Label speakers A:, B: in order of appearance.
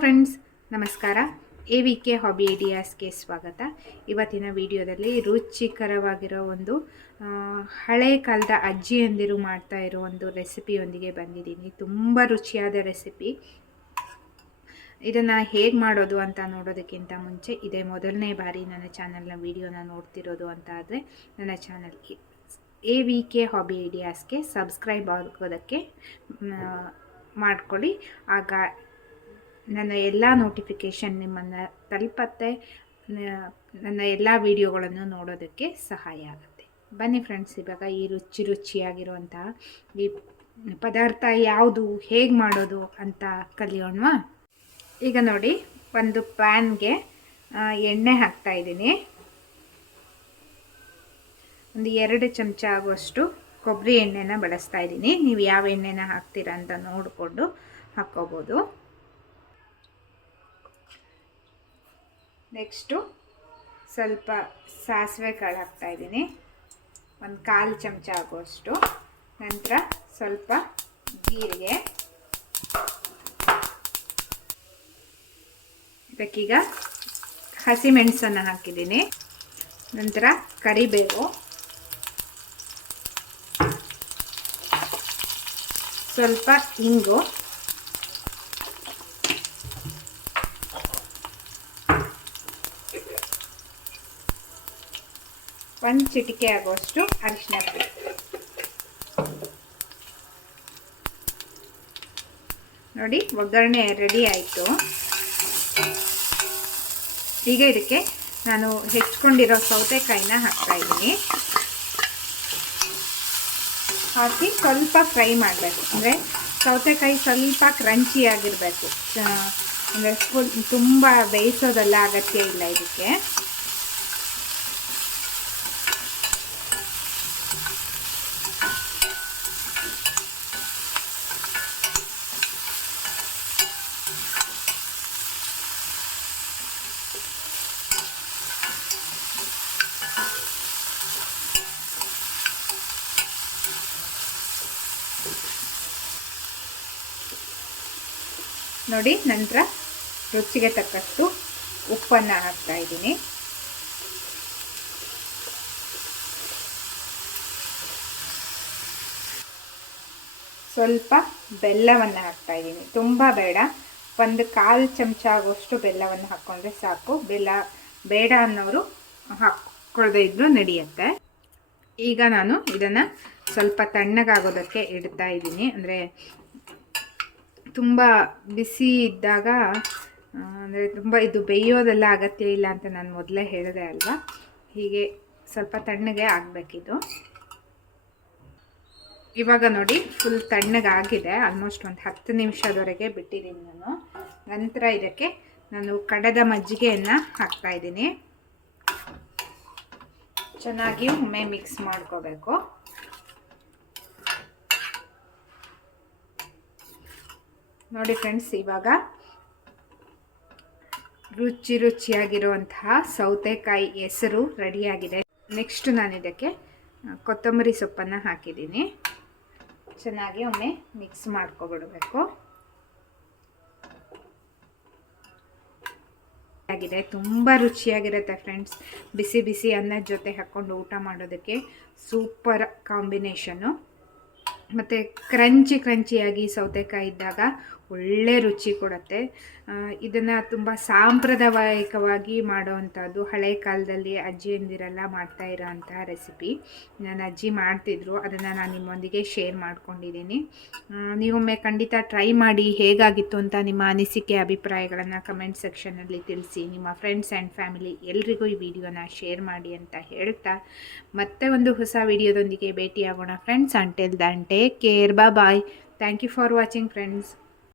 A: Friends ನಮಸ್ಕಾರ. A V K hobby ಐಡಿಯಾಸ್ಗೆ ಸ್ವಾಗತ. ಇವತ್ತಿನ ವಿಡಿಯೋದಲ್ಲಿ ರುಚಿಕರವಾಗಿರೋ ಒಂದು ಹಳೆ ಕಾಲದ ಅಜ್ಜಿಯಂದಿರು ಮಾಡ್ತಾ ಇರೋ ಒಂದು ರೆಸಿಪಿಯೊಂದಿಗೆ ಬಂದಿದ್ದೀನಿ. ತುಂಬ ರುಚಿಯಾದ ರೆಸಿಪಿ. ಇದನ್ನು ಹೇಗೆ ಮಾಡೋದು ಅಂತ ನೋಡೋದಕ್ಕಿಂತ ಮುಂಚೆ ಇದೇ ಮೊದಲನೇ ಬಾರಿ ನನ್ನ ಚಾನಲ್ನ ವಿಡಿಯೋನ ನೋಡ್ತಿರೋದು ಅಂತ ಆದರೆ, ನನ್ನ channel A V K Hobby ಐಡಿಯಾಸ್ಗೆ subscribe ಆಗೋದಕ್ಕೆ ಮಾಡ್ಕೊಳ್ಳಿ. ಆಗ ನನ್ನ ಎಲ್ಲ ನೋಟಿಫಿಕೇಷನ್ ನಿಮ್ಮನ್ನು ತಲುಪತ್ತೆ. ನನ್ನ ಎಲ್ಲ ವಿಡಿಯೋಗಳನ್ನು ನೋಡೋದಕ್ಕೆ ಸಹಾಯ ಆಗುತ್ತೆ. ಬನ್ನಿ ಫ್ರೆಂಡ್ಸ್ ಇವಾಗ ಈ ರುಚಿ ರುಚಿಯಾಗಿರುವಂತಹ ಈ ಪದಾರ್ಥ ಯಾವುದು, ಹೇಗೆ ಮಾಡೋದು ಅಂತ ಕಲಿಯೋಣವಾ? ಈಗ ನೋಡಿ, ಒಂದು ಪ್ಯಾನ್ಗೆ ಎಣ್ಣೆ ಹಾಕ್ತಾ ಇದ್ದೀನಿ. ಒಂದು ಎರಡು ಚಮಚ ಆಗುವಷ್ಟು ಕೊಬ್ಬರಿ ಎಣ್ಣೆನ ಬಳಸ್ತಾ ಇದ್ದೀನಿ. ನೀವು ಯಾವ ಎಣ್ಣೆನ ಹಾಕ್ತೀರಾ ಅಂತ ನೋಡಿಕೊಂಡು ಹಾಕ್ಕೋಬೋದು. ನೆಕ್ಸ್ಟು ಸ್ವಲ್ಪ ಸಾಸಿವೆ ಕಾಳು ಹಾಕ್ತಾಯಿದ್ದೀನಿ ಒಂದು ಕಾಲು ಚಮಚ ಆಗೋಷ್ಟು ನಂತರ ಸ್ವಲ್ಪ ಜೀರಿಗೆ. ಇದಕ್ಕೀಗ ಹಸಿಮೆಣಸನ್ನು ಹಾಕಿದ್ದೀನಿ. ನಂತರ ಕರಿಬೇವು. ಸ್ವಲ್ಪ ಇಂಗು. ಒಂದು ಚಿಟಿಕೆ ಆಗುವಷ್ಟು ಅರಿಶಿನ ಪುಡಿ. ನೋಡಿ, ಒಗ್ಗರಣೆ ರೆಡಿ ಆಯಿತು. ಈಗ ಇದಕ್ಕೆ ನಾನು ಹೆಚ್ಕೊಂಡಿರೋ ಸೌತೆಕಾಯಿನ ಹಾಕ್ತಾ ಇದ್ದೀನಿ. ಹಾಕಿ ಸ್ವಲ್ಪ ಫ್ರೈ ಮಾಡಬೇಕು. ಅಂದರೆ ಸೌತೆಕಾಯಿ ಸ್ವಲ್ಪ ಕ್ರಂಚಿ ಆಗಿರಬೇಕು. ಅಂದರೆ ತುಂಬ ಬೇಯಿಸೋದೆಲ್ಲ ಅಗತ್ಯ ಇಲ್ಲ ಇದಕ್ಕೆ. ನೋಡಿ, ನಂತರ ರುಚಿಗೆ ತಕ್ಕಷ್ಟು ಉಪ್ಪನ್ನು ಹಾಕ್ತಾ ಇದ್ದೀನಿ. ಸ್ವಲ್ಪ ಬೆಲ್ಲವನ್ನು ಹಾಕ್ತಾ ಇದ್ದೀನಿ. ತುಂಬ ಬೇಡ. ಒಂದು ಕಾಲು ಚಮಚ ಆಗುವಷ್ಟು ಬೆಲ್ಲವನ್ನು ಹಾಕ್ಕೊಂಡ್ರೆ ಸಾಕು. ಬೆಲ್ಲ ಬೇಡ ಅನ್ನೋರು ಹಾಕ್ಕೊಳ್ದೇ ಇದ್ರು ನಡೆಯುತ್ತೆ. ಈಗ ನಾನು ಇದನ್ನು ಸ್ವಲ್ಪ ತಣ್ಣಗಾಗೋದಕ್ಕೆ ಇಡ್ತಾ ಇದ್ದೀನಿ. ಅಂದರೆ ತುಂಬ ಬಿಸಿ ಇದ್ದಾಗ ಅಂದರೆ ತುಂಬ ಇದು ಬೇಯೋದೆಲ್ಲ ಅಗತ್ಯ ಇಲ್ಲ ಅಂತ ನಾನು ಮೊದಲೇ ಹೇಳಿದೆ ಅಲ್ವಾ? ಹೀಗೆ ಸ್ವಲ್ಪ ತಣ್ಣಗೆ ಆಗಬೇಕಿದು. ಇವಾಗ ನೋಡಿ ಫುಲ್ ತಣ್ಣಗಾಗಿದೆ. ಆಲ್ಮೋಸ್ಟ್ ಒಂದು ಹತ್ತು ನಿಮಿಷದವರೆಗೆ ಬಿಟ್ಟಿದ್ದೀನಿ ನಾನು. ನಂತರ ಇದಕ್ಕೆ ನಾನು ಕಡದ ಮಜ್ಜಿಗೆಯನ್ನು ಹಾಕ್ತಾ ಇದ್ದೀನಿ. ಚೆನ್ನಾಗಿ ಒಮ್ಮೆ ಮಿಕ್ಸ್ ಮಾಡ್ಕೋಬೇಕು. ನೋಡಿ ಫ್ರೆಂಡ್ಸ್ ಇವಾಗ ರುಚಿ ರುಚಿಯಾಗಿರುವಂತಹ ಸೌತೆಕಾಯಿ ಹೆಸರು ರೆಡಿಯಾಗಿದೆ. ನೆಕ್ಸ್ಟ್ ನಾನು ಇದಕ್ಕೆ ಕೊತ್ತಂಬರಿ ಸೊಪ್ಪನ್ನು ಹಾಕಿದ್ದೀನಿ. ಚೆನ್ನಾಗಿ ಒಮ್ಮೆ ಮಿಕ್ಸ್ ಮಾಡ್ಕೊಬಿಡಬೇಕು. ಆಗಿದೆ, ತುಂಬ ರುಚಿಯಾಗಿರುತ್ತೆ ಫ್ರೆಂಡ್ಸ್ ಬಿಸಿ ಬಿಸಿ ಅನ್ನದ ಜೊತೆ ಹಾಕ್ಕೊಂಡು ಊಟ ಮಾಡೋದಕ್ಕೆ ಸೂಪರ್ ಕಾಂಬಿನೇಷನ್ನು ಮತ್ತು ಕ್ರಂಚಿ ಕ್ರಂಚಿಯಾಗಿ ಸೌತೆಕಾಯಿ ಇದ್ದಾಗ ಒಳ್ಳೆ ರುಚಿ ಕೊಡುತ್ತೆ. ಇದನ್ನು ತುಂಬ ಸಾಂಪ್ರದಾಯಿಕವಾಗಿ ಮಾಡೋವಂಥದ್ದು ಹಳೆ ಕಾಲದಲ್ಲಿ ಅಜ್ಜಿಯಂದಿರೆಲ್ಲ ಮಾಡ್ತಾ ಇರೋವಂಥ ರೆಸಿಪಿ. ನನ್ನ ಅಜ್ಜಿ ಮಾಡ್ತಿದ್ರು, ಅದನ್ನು ನಾನು ನಿಮ್ಮೊಂದಿಗೆ ಶೇರ್ ಮಾಡ್ಕೊಂಡಿದ್ದೀನಿ ನೀವೊಮ್ಮೆ ಖಂಡಿತ ಟ್ರೈ ಮಾಡಿ ಹೇಗಾಗಿತ್ತು ಅಂತ ನಿಮ್ಮ ಅನಿಸಿಕೆ, ಅಭಿಪ್ರಾಯಗಳನ್ನು ಕಮೆಂಟ್ ಸೆಕ್ಷನಲ್ಲಿ ತಿಳಿಸಿ. ನಿಮ್ಮ ಫ್ರೆಂಡ್ಸ್ ಆ್ಯಂಡ್ ಫ್ಯಾಮಿಲಿ ಎಲ್ರಿಗೂ ಈ ವಿಡಿಯೋನ ಶೇರ್ ಮಾಡಿ ಅಂತ ಹೇಳ್ತಾ, ಮತ್ತೆ ಒಂದು ಹೊಸ ವಿಡಿಯೋದೊಂದಿಗೆ ಭೇಟಿಯಾಗೋಣ. Friends until then care bye bye thank you for watching friends